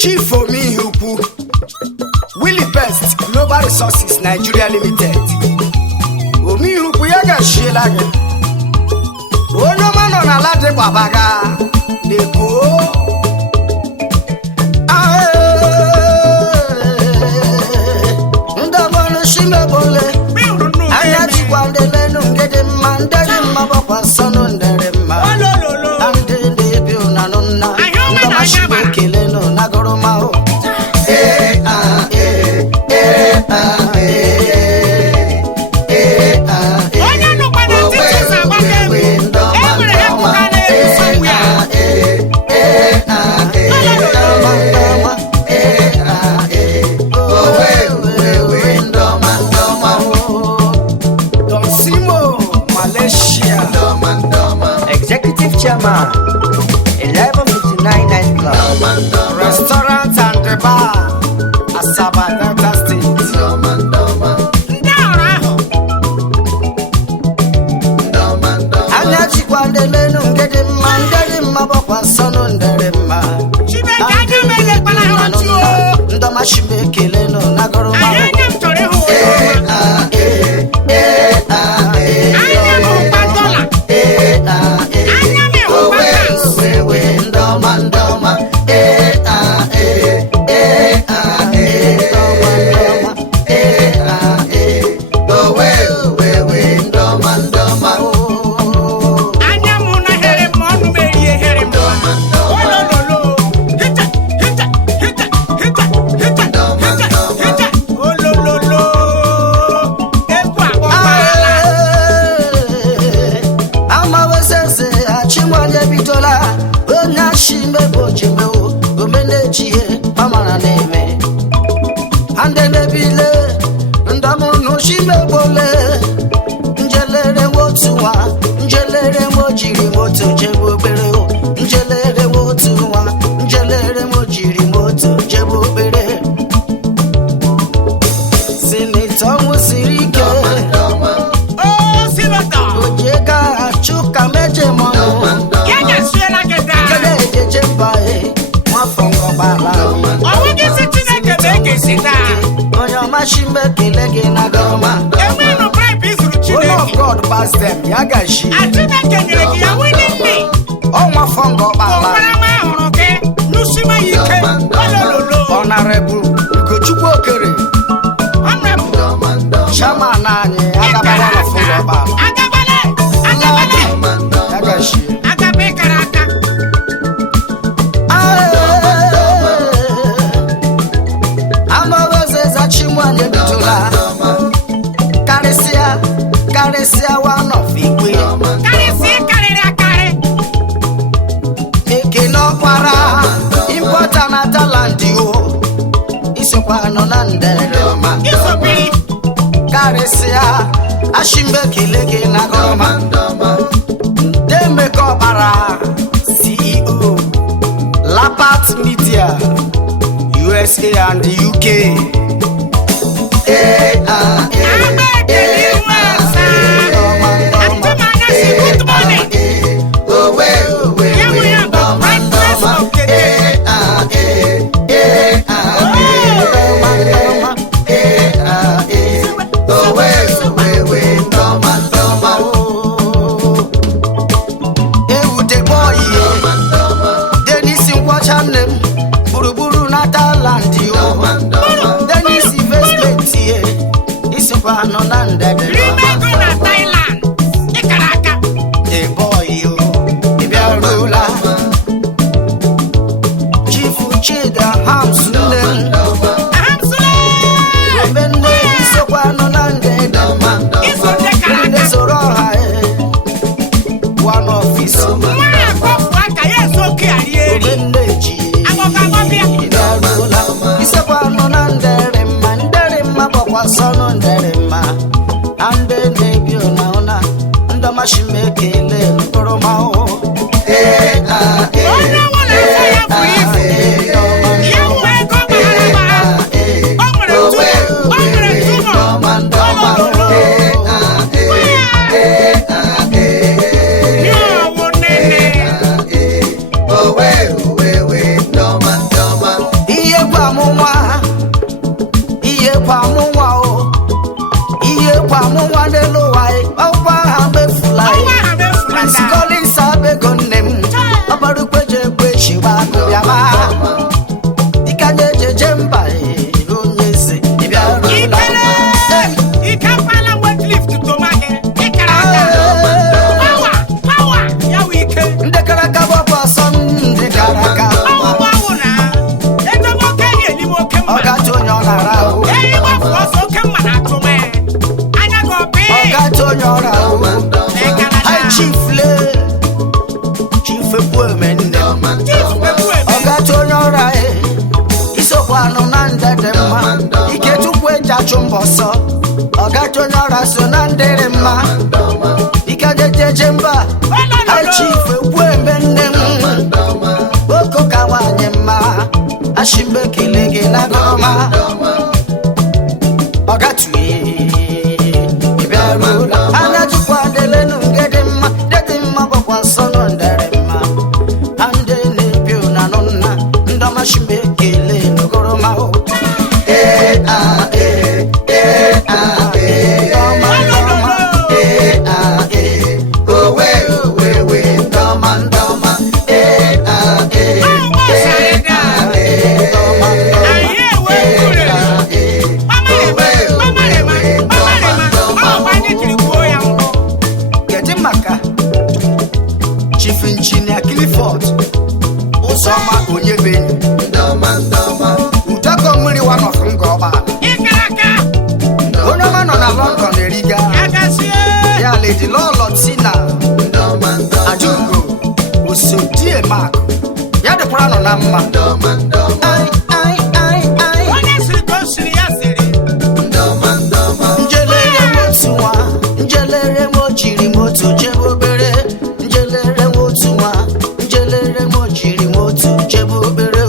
Chief Omihukwu, Willie Best Global Resources Nigeria Limited. Omihukwu ya gashiela gị. Onye ọma nọ n'ala dị gbabaga n'Eko. Ndabọnụ shimebole. Anya jikwa ndelenu ngede mma nderi mma bọkwa nsọnụ ndere mma. Ndị na-ebi ụnanụ nna. Ndọmashigbo kelenu nagoro mahụ. Executive Chairman, 1159 Nightclub, Restaurant and the bar, Asaba Delta State. Anya chikwa ndelenu ngede mma nderi mma bọkwa nsọnụ ndere mma. Ndọmashigbo kelenu nagoro mahụ. Njelere mo jiri moto jebo bere o. Njelere wotu nwa. Njelere mo jiri moto jebo bere. Senator musiri ike. Ojeka chuka meje mono. Kede ejeje mbae. Mwafongo bala. Onye ọma shimbe kele gị na gọma. One of God pass them, Yagashi. Oh, my fungo bala. Honorable Ugochukwu Okere. Chairman Nani, Agabala fungo bala. Yagashi. I'm always a chimwan in Bitula. Karesia one of Igwe. Eke no kwara. Important talent yo. Isokwa no nanderoma. Karesia ashimbe keleke na goma. Demeko bara CEO Lapat Media USA and the UK. Mashimekele, chumboso Ogato nyora so na ndere mma Ika jeje mba Hai chief wembe nnem Oko kawanye mma Ashimbe kelege na goma Ogatu Iberu Ana jukwa dele nungede mma Dede mma bakwa sono ndere mma Ande nepio na nonna Ndama shimbe kele nogoroma Chief Engineer Clifford Uzoma Onyebeni Utako mwili wano fungoba Onoma no na London eriga Ya Lady Lolo Tina Ajungo Usodie Mark Ya de prano na mma Njelere motuwa Njelere mojiri motu jebo bere Njelere motuwa Njelere mojiri motu jebo bere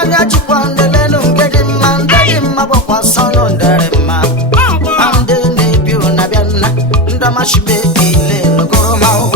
Anya chikwandele nungedi mandeli mabokwa sono ndere ma Ande nebi unabiana Ndama shibe ile nogoro mao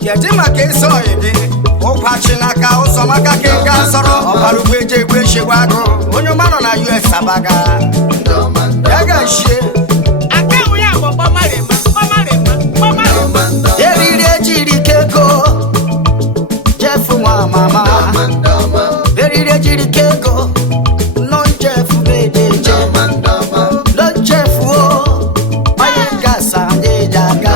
Yadima ke so yede o kwachi naka o so maka ke ga soro o baru gbeje gbe segwado onyo ma no na US abaga ya ga shie akewu ya bo mare ma eriri ejiri keko Jeff wa mama eriri ejiri keko no Jeff bedeje no Jeff o aye gasa ande jaga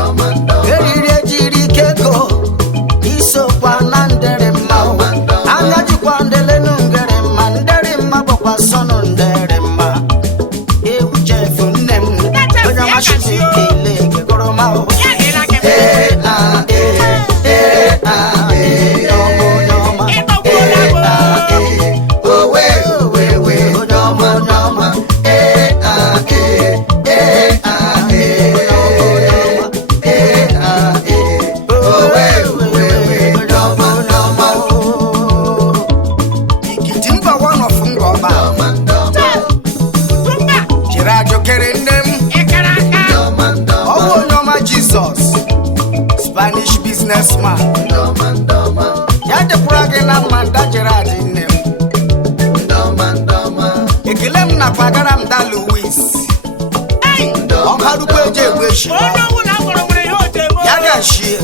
Spanish businessman Ya de pragela manda Gerard nnem Ekelem na kwagara mda Louis Omaru kweje kweshi Ya ga shie